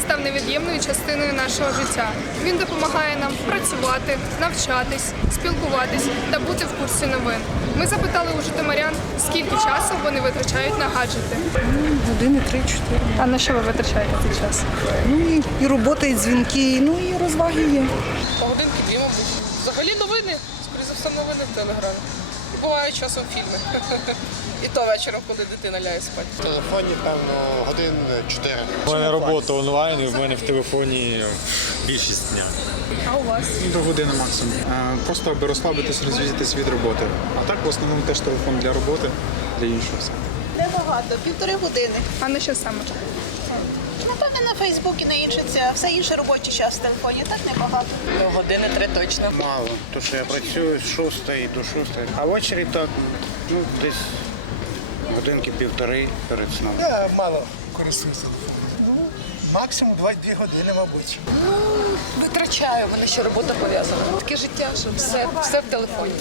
став невід'ємною частиною нашого життя. Він допомагає нам працювати, навчатись, спілкуватись та бути в курсі новин. Ми запитали у житомирян, скільки часу вони витрачають на гаджети. Години три-чотири. А на що ви витрачаєте цей час? Ну і, і робота, і дзвінки, ну і розваги є. Годинки дві, мабуть. Взагалі новини, скоріше за все, новини в телеграмі. І буває часом фільми. І то вечором, коли дитина ляє спати. В телефоні, певно, годин 4. У мене робота онлайн, і в мене в телефоні більшість дня. А у вас? До години максимум. Е, Просто аби розслабитись, розвіятись від роботи. А так в основному теж телефон для роботи, для іншого все. Небагато, півтори години. А на що саме? Напевне, на не інше це, все інше робочий час в телефоні, так небагато. Ну, години три точно. Мало, тому що я працюю з 6 до 6. А ввечері так, ну, десь годинки півтори перед сном. Я мало користуюся телефоном. Ну, максимум 2 години, мабуть. Витрачаю, мене ще робота пов'язана. Таке життя, що все, все в телефоні.